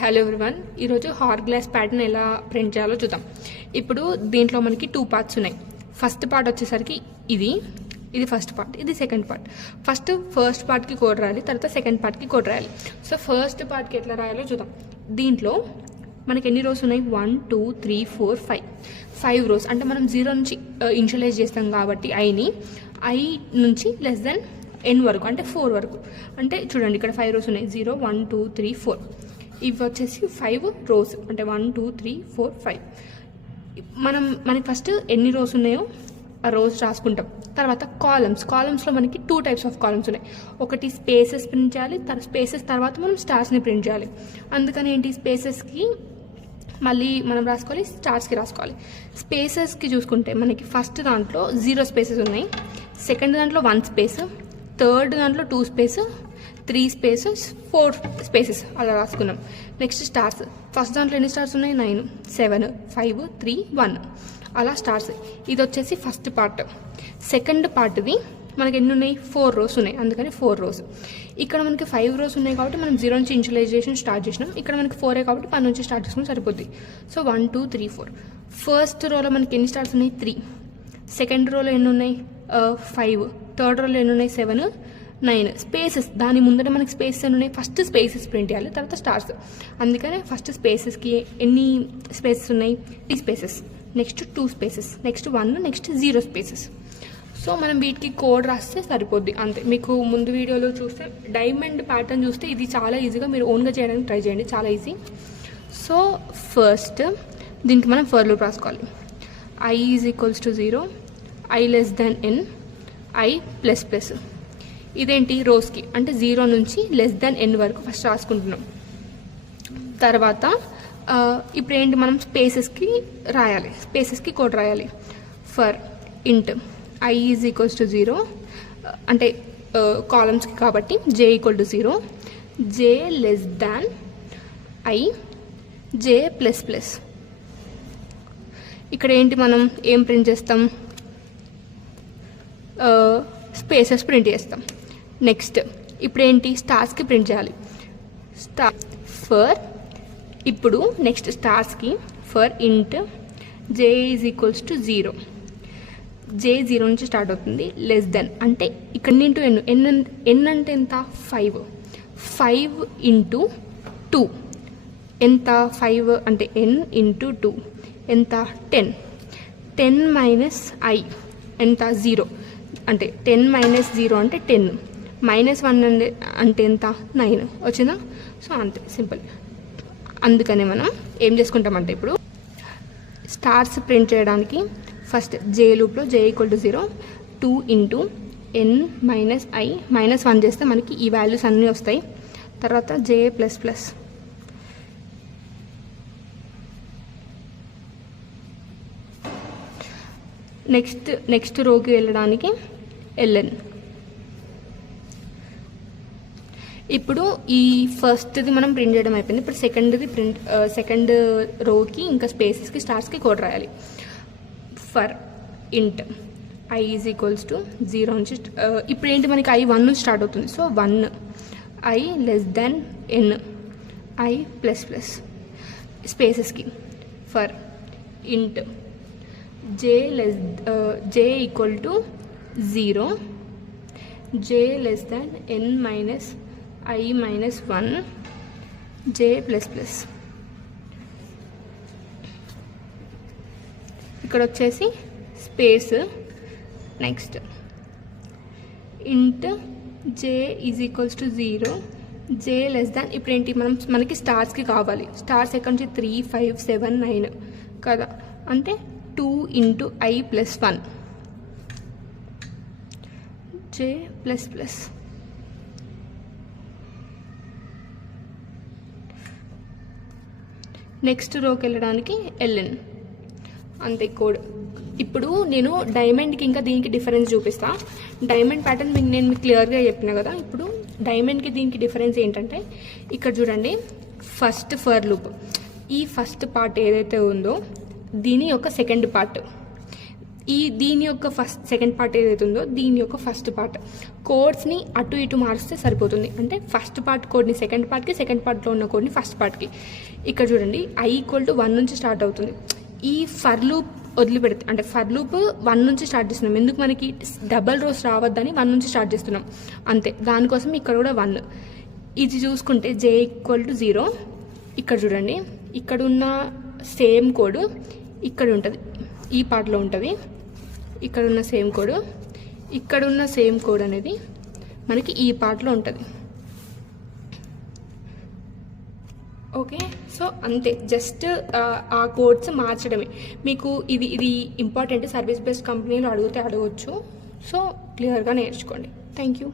Hello everyone, ఈరోజు hour glass pattern ఎలా print చేయాలో చూద్దాం. ఇప్పుడు దీంట్లో మనకి 2 పార్ట్స్ ఉన్నాయి. ఫస్ట్ పార్ట్ వచ్చేసరికి ఇది ఫస్ట్ పార్ట్, ఇది సెకండ్ పార్ట్. ఫస్ట్ పార్ట్కి కోడ్ రాయాలి, తర్వాత సెకండ్ పార్ట్కి కోడ్ రాయాలి. సో ఫస్ట్ పార్ట్కి ఎట్లా రాయాలో చూద్దాం. దీంట్లో మనకి ఎన్ని రోస్ ఉన్నాయి? 1 2 3 4 5 రోస్. అంటే మనం 0 నుంచి ఇనిషియలైజ్ చేస్తాం కాబట్టి ఐ నుంచి లెస్ దెన్ n వరకు, అంటే 4 వరకు. అంటే చూడండి, ఇక్కడ 5 రోస్ ఉన్నాయి. 0 1 2 3 4. ఇవి వచ్చేసి 5 రోస్, అంటే 1 2 3 4 5. మనకి ఫస్ట్ ఎన్ని రోస్ ఉన్నాయో ఆ రోస్ రాసుకుంటాం. తర్వాత కాలమ్స్లో మనకి 2 టైప్స్ ఆఫ్ కాలమ్స్ ఉన్నాయి. ఒకటి స్పేసెస్ ప్రింట్ చేయాలి, స్పేసెస్ తర్వాత మనం స్టార్స్ని ప్రింట్ చేయాలి. అందుకని ఏంటి, స్పేసెస్కి మళ్ళీ మనం రాసుకోవాలి, స్టార్స్కి రాసుకోవాలి. స్పేసెస్కి చూసుకుంటే మనకి ఫస్ట్ దాంట్లో 0 స్పేసెస్ ఉన్నాయి, సెకండ్ దాంట్లో 1 స్పేస్, థర్డ్ దాంట్లో 2 స్పేస్, 3 స్పేసెస్, 4 స్పేసెస్ అలా రాసుకున్నాం. Next stars. ఫస్ట్ దాంట్లో ఎన్ని స్టార్స్ ఉన్నాయి? 9 7 5 3 1 అలా స్టార్స్. ఇది వచ్చేసి ఫస్ట్ పార్ట్. సెకండ్ పార్ట్ది మనకి ఎన్ని ఉన్నాయి? 4 రోస్ ఉన్నాయి, అందుకని 4 రోస్. ఇక్కడ మనకి 5 రోస్ ఉన్నాయి కాబట్టి మనం 0 నుంచి ఇనిషియలైజేషన్ స్టార్ట్ చేసినాం. ఇక్కడ మనకి 4 కాబట్టి 10 నుంచి స్టార్ట్ చేసుకుని సరిపోద్ది. సో 1 2 3 4. ఫస్ట్ రోలో మనకి ఎన్ని స్టార్స్ ఉన్నాయి? 3. సెకండ్ రోలో ఎన్ని ఉన్నాయి? 5. థర్డ్ రోలో ఎన్ని ఉన్నాయి? 7 9. స్పేసెస్, దాని ముందర మనకి స్పేసెస్ ఎన్ని ఉన్నాయి? ఫస్ట్ స్పేసెస్ ప్రింట్ చేయాలి, తర్వాత స్టార్స్. అందుకనే ఫస్ట్ స్పేసెస్కి ఎన్ని స్పేసెస్ ఉన్నాయి? 3 spaces, next 2 spaces, next 1, next 0 spaces. So మనం వీటికి కోడ్ రాస్తే సరిపోద్ది, అంతే. మీకు ముందు వీడియోలో చూస్తే డైమండ్ ప్యాటర్న్ చూస్తే ఇది చాలా ఈజీగా మీరు ఓన్గా చేయడానికి ట్రై చేయండి, చాలా ఈజీ. సో ఫస్ట్ దీనికి మనం ఫర్ లూప్ రాసుకోవాలి. I = 0, I n, I ++. ఇదేంటి? రోస్కి, అంటే 0 నుంచి n వరకు ఫస్ట్ రాసుకుంటున్నాం. తర్వాత ఇప్పుడు ఏంటి, మనం స్పేసెస్కి రాయాలి, స్పేసెస్కి కోడ్ రాయాలి. ఫర్ ఇంట్ I = 0, అంటే కాలమ్స్కి కాబట్టి j = 0, j I, j ++. ఇక్కడ ఏంటి, మనం ఏం ప్రింట్ చేస్తాం? స్పేసెస్ ప్రింట్ చేస్తాం. నెక్స్ట్ ఇప్పుడు ఏంటి, స్టార్స్కి ప్రింట్ చేయాలి. ఇప్పుడు next స్టార్స్కి for int j = 0, j 0 నుంచి స్టార్ట్ అవుతుంది, n, అంటే ఇక్కడ ఇంటూ n అంటే ఎంత? 5 × 2 ఎంత? 5 అంటే n × 2 ఎంత? 10 - I ఎంత? 0, అంటే 10 - 0 అంటే 10, -1 అంటే ఎంత? 9 వచ్చిందా? సో అంతే, సింపుల్. అందుకనే మనం ఏం చేసుకుంటామంటే ఇప్పుడు స్టార్స్ ప్రింట్ చేయడానికి ఫస్ట్ j లూప్లో j = 0, 2 × n - I -1 చేస్తే మనకి ఈ వాల్యూస్ అన్నీ వస్తాయి. తర్వాత j ++. నెక్స్ట్ రోకి వెళ్ళడానికి ln. ఇప్పుడు ఈ ఫస్ట్ది మనం ప్రింట్ చేయడం అయిపోయింది. ఇప్పుడు సెకండ్ రోకి ఇంకా స్పేసెస్కి స్టార్స్కి కోడ్ రాయాలి. ఫర్ ఇంట్ I = 0 నుంచి ఇప్పుడు ఏంటి, మనకి I 1 నుంచి స్టార్ట్ అవుతుంది. So 1, I n, I ++. స్పేసెస్కి for int j = 0, j n - I -1, j ++. ఇక్కడ వచ్చేసి స్పేస్. నెక్స్ట్ ఇంట్ j = 0, j ఇప్పుడు ఏంటి, మనకి స్టార్స్కి కావాలి. స్టార్స్ ఎక్కడి నుంచి? 3 5 7 9 కదా, అంటే 2 × I +1, j ++. నెక్స్ట్ రోకి వెళ్ళడానికి ln, అంతే కోడ్. ఇప్పుడు నేను డైమండ్కి ఇంకా దీనికి డిఫరెన్స్ చూపిస్తా. డైమండ్ ప్యాటర్న్ నేను మీకు క్లియర్గా చెప్పిన కదా. ఇప్పుడు డైమండ్కి దీనికి డిఫరెన్స్ ఏంటంటే, ఇక్కడ చూడండి, ఫస్ట్ ఫర్ లూప్, ఈ ఫస్ట్ పార్ట్ ఏదైతే ఉందో దీని యొక్క సెకండ్ పార్ట్, దీని యొక్క సెకండ్ పార్ట్ ఏదైతే ఉందో దీని యొక్క ఫస్ట్ పార్ట్ కోడ్స్ని అటు ఇటు మారిస్తే సరిపోతుంది. అంటే ఫస్ట్ పార్ట్ కోడ్ని సెకండ్ పార్ట్కి, సెకండ్ పార్ట్లో ఉన్న కోడ్ని ఫస్ట్ పార్ట్కి. ఇక్కడ చూడండి i = 1 నుంచి స్టార్ట్ అవుతుంది. ఈ ఫర్ లూప్ వదిలిపెడితే, అంటే ఫర్ లూప్ 1 నుంచి స్టార్ట్ చేస్తున్నాం. ఎందుకు మనకి డబల్ రోస్ రావద్దని 1 నుంచి స్టార్ట్ చేస్తున్నాం అంతే. దానికోసం ఇక్కడ కూడా 1. ఇది చూసుకుంటే j = 0. ఇక్కడ చూడండి, ఇక్కడ ఉన్న సేమ్ కోడ్ ఇక్కడ ఉంటుంది, ఈ పార్ట్లో ఉంటుంది. ఇక్కడ ఉన్న సేమ్ కోడ్, ఇక్కడ ఉన్న సేమ్ కోడ్ అనేది మనకి ఈ పార్ట్లో ఉంటుంది. ఓకే, సో అంతే, జస్ట్ ఆ కోడ్స్ మార్చడమే. మీకు ఇది ఇంపార్టెంట్, సర్వీస్ బేస్డ్ కంపెనీలో అడిగితే అడగవచ్చు. సో క్లియర్గా నేర్చుకోండి. Thank you.